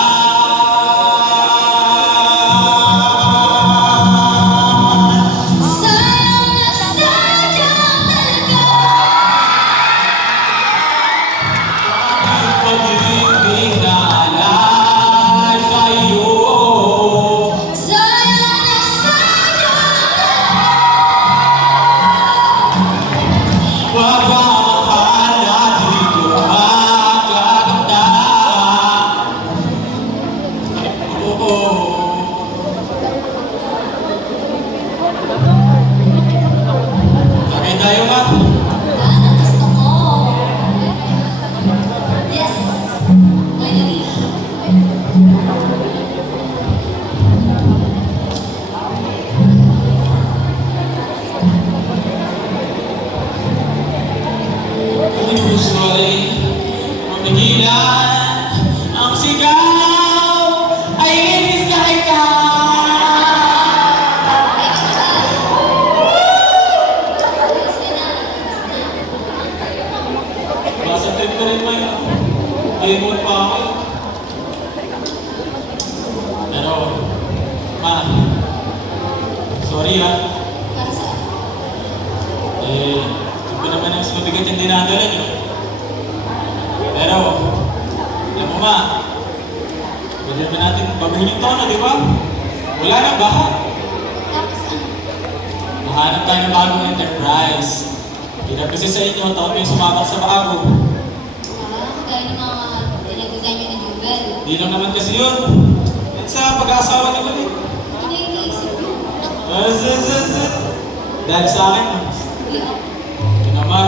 sayang na sadyang talaga. Ang pag-ibig na alay sa'yo. Sayang na sadyang Pagmamahal na di ko makakanta. Oo. Sabay tayo ba? Yan ang gusto ko. Yes. Finally. Kung gusto ay mapigilan ang sigaw ay linis ka ikaw. Basta trip ko rin man. Limot pa ako. Pero, ma, sorry ha. Para sa Ito naman ang mas mabigat yung dinadala niyo. Pero, alam mo ma, pwede ba natin baguhin yung tono, di ba? Wala na ba? tapos ano? Mahanap tayo ng bagong enterprise. Hirap kasi sa inyo, taon yung sumakat sa bago. Kagaya ng mga dinag-design nyo ni Jubel. Di lang naman kasi yun. Yan sa pag-aasawa ni Mali. Ano yung iniisip nyo? Dahil sa akin, Hindi ako. ito naman,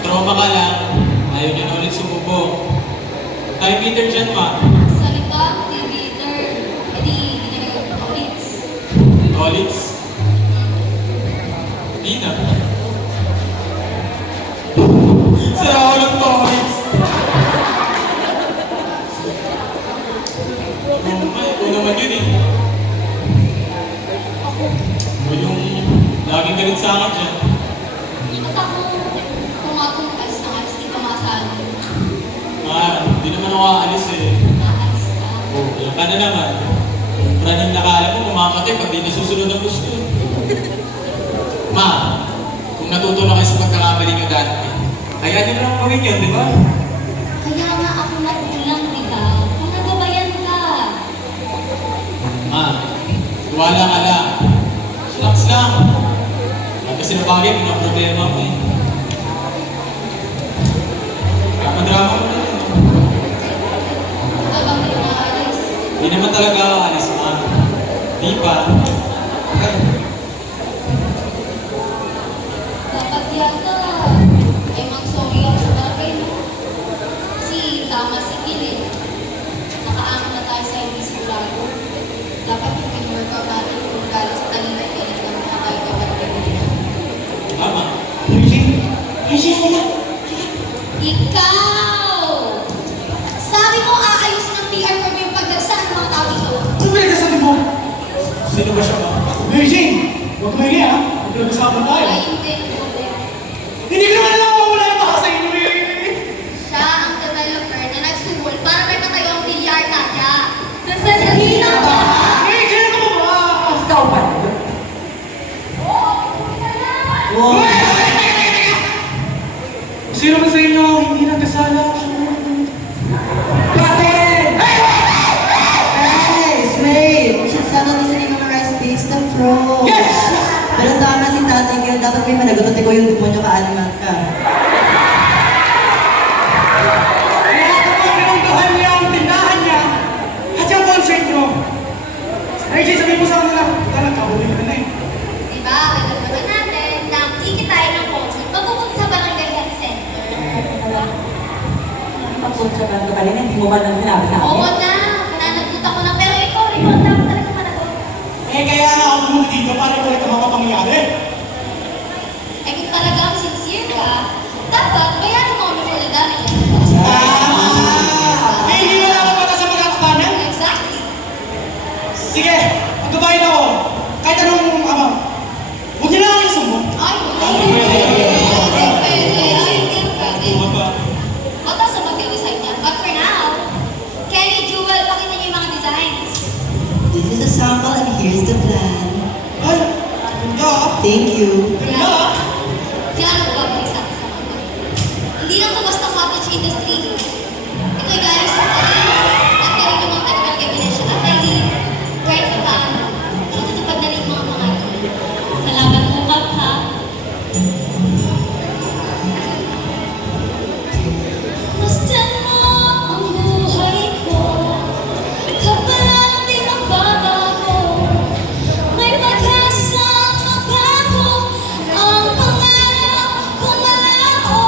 trauma ka lang, ayaw niyo na ulit sumubo. Time meter dyan, ma. Salita, theater, edi di na kayo ulit. College. Di na. Sira ako ng college. Ikaw naman yun eh. Ikaw yung laging galit sa akin dyan. Ba't ako tumatong as na alis di pumasali? Hindi naman ako aalis eh. Naalis ka. Alam ka na naman. Praning nakala mo kumakatay pag di nasusunod ang gusto. Ma, kung natuto na kayo sa pagkakamali nyo dati, kaya nyo na lang gawin yun, di ba? Kaya nga ako nagulang, di ba? Kung nagabayan ka. Ma, wala ka lang. Relax lang. At kasi na bagay, pinaproblema mo eh. Kaya madrama mo na yun. Ito bang di na alis? Di naman talaga ako alis, ma. Di pa. Dapat yata ay mag-sorry ako sa bagay, no? Kasi tama si Gil eh. Nakaangat na tayo sa hindi sigurado. Dapat yung in-workout natin kung galing sa talino-talino naman na tayo kapag Tama. Ikaw! Sabi mo aayusin ang PR firm yung pagdagsan ng mga tao dito. Ano ba yung sabi mo? Sino ba siya ba? Mary Jane! Huwag mo ha? Huwag na kasama tayo. Ay, hindi. Hindi ko naman alam kung wala yung baka sa inyo eh. Siya ang developer na nagsuhol para may patayo ang PR natin. Nasasabihin na ba? Mary Jane, ano ba? Ikaw ba? Sino ba sa inyo hindi nagkasala? Bakit? ng sinabi sa Oo akin? na, mananagot ako na. Pero ikaw, Raymond, dapat talaga managot. Eh, kaya nga ako pumunta dito para ito ito mga pangyayari. Eh kung talagang sincere ka, dapat bayaran mo kami for the damages. Tama! Eh, hindi mo lang mapata sa magkakabanan? Exactly. Sige, magbabayad ako. Kahit anong amount. Huwag niyo lang ako isumbong. Ay, hindi pwede. Wala sa mag-resign niya. But for now, Kenny, Jewel, pakita niyo yung mga designs. This is a sample and here's the plan. Ay, ganda. Thank you. Ganda. Kaya ano gagawin sa atin sa mga? Hindi lang ito basta cottage industry. Ito'y galing sa Korea. At galing ng mga taga-barangay Venecia. At dahil kahit pa paano, tinutupad na rin mga pangalan. Salamat po, Kap, ha? Masdan mo ang buhay ko, kapag di magbabago, may pag-asa at magbago, ang pangarap kong malao.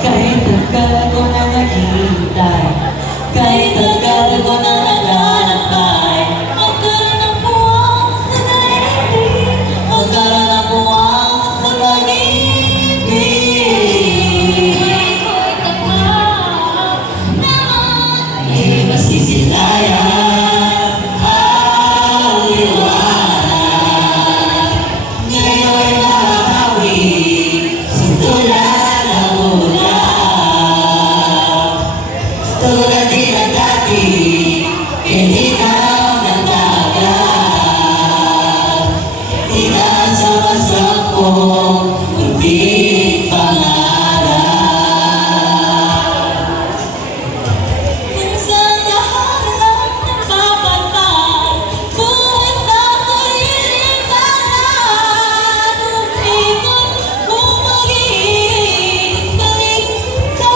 Kahit tagal ko na naghihintay, kahit tagal ko na naglalakbay, Magkaroon ng buwang sa daigdig, magkaroon ng buwang sa pag-ibig. buhay ko'y tapat naman. Di masisilayan ang liwanag, ngayon'y mahahawi sa tulad ng ulan. Tulad din ang dati, kininaw ng dagat, inasama-sama ko, munting pangarap. Minsan lahat lang napapatay, buhay sa sariling tangan. Umikot, bumalik, balik sa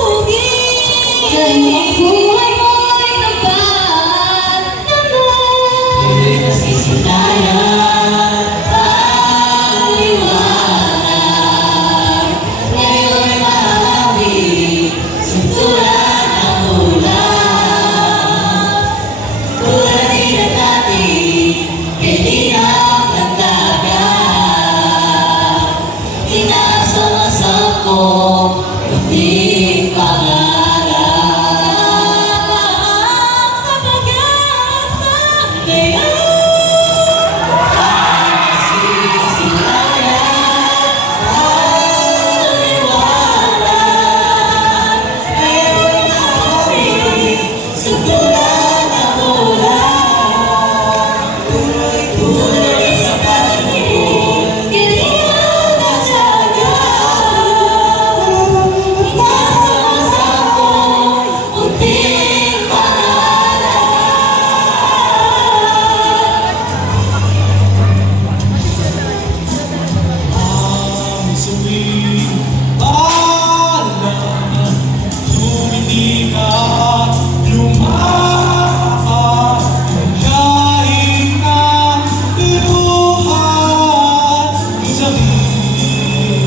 hugis. Ngayong buhay mo'y tapat naman. Di masisilayan ang liwanag, ngayon'y mahahawi sa tulad ng ulan. Tulad din ang dati, kininaw ng dagat, inasama-sama ko, munting pangarap. Sa pag-asa ngayon. Ang suwing alam, tumindi ka lumaan, kahit na iluhan sabihin.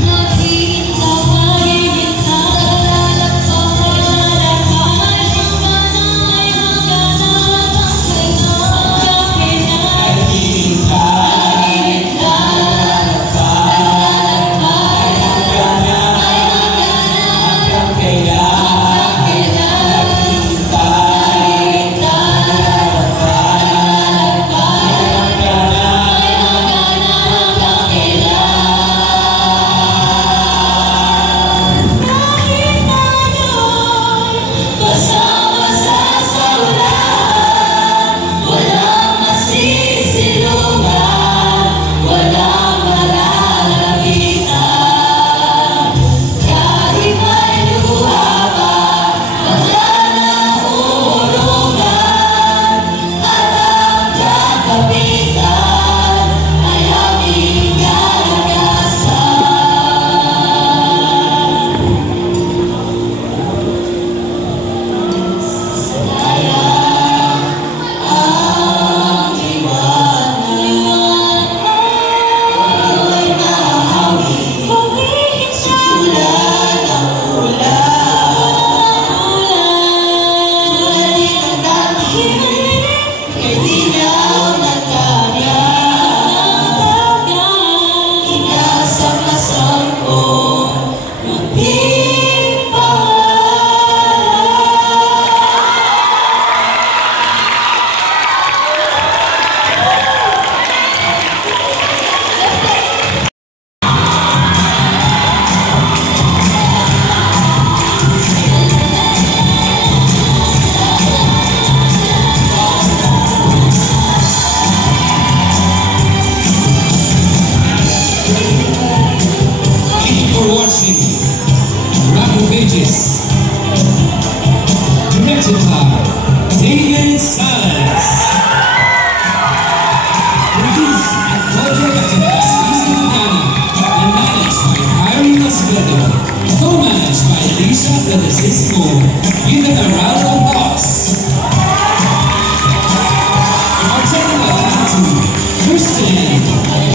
Nakita paligid na lalakad, kahit naman ay maghanap ang kailangan.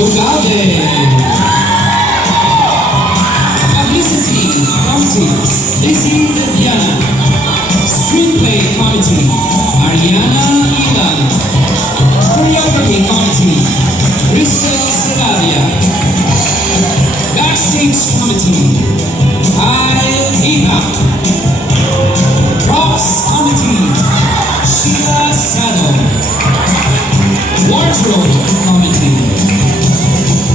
Ugalde. Publicity Committee, Lizzie Viviana. Screenplay Committee, Ariana Ilan. Choreography Committee, Crystal Selavia. Backstage Committee, Kyle Iba. Props Committee, Sheila Sado. Wardrobe Committee,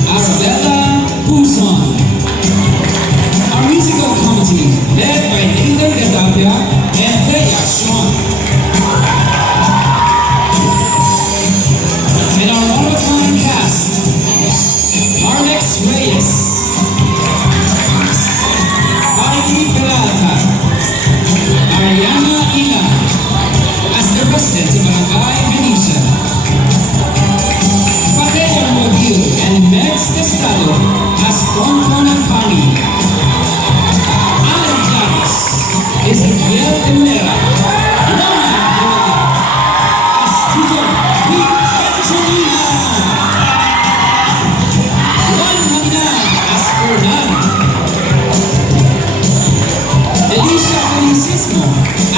Arabella Puson. Our musical committee, led by Nathan Gadapia and Thea Sean. And our Autocon cast, Alex Reyes, Mikey Peralta, Ariana Ila, as the president of Barangay Venetia, Padilla Modil and Mex Estado as Tonton and Pani, Alan Claros, Ezequiel Temera, Lona Herrera, as Tito Vic Angelina, Juan Magnan as Fernan, Alicia Felicismo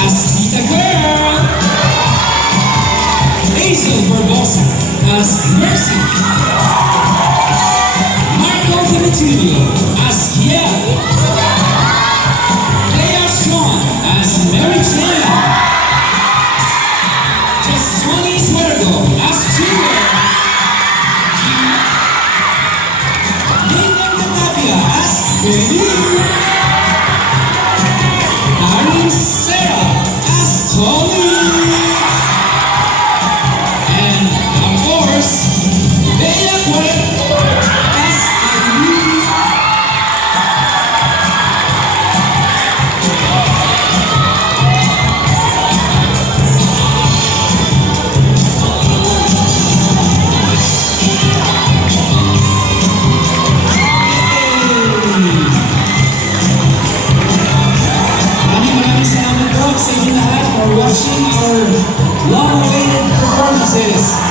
as Tita Girl, Hazel Barbosa as Mercy, Marco Demetrio as Kiel, Thea Sean as Mary Jane, Tony Suergo as Julia, Nathan Catapia as Baby, Irene Sarah as Tony, and of course, Bella Cuervo as Irene. Maraming salamat po sa inyo lahat for watching our long-awaited performances.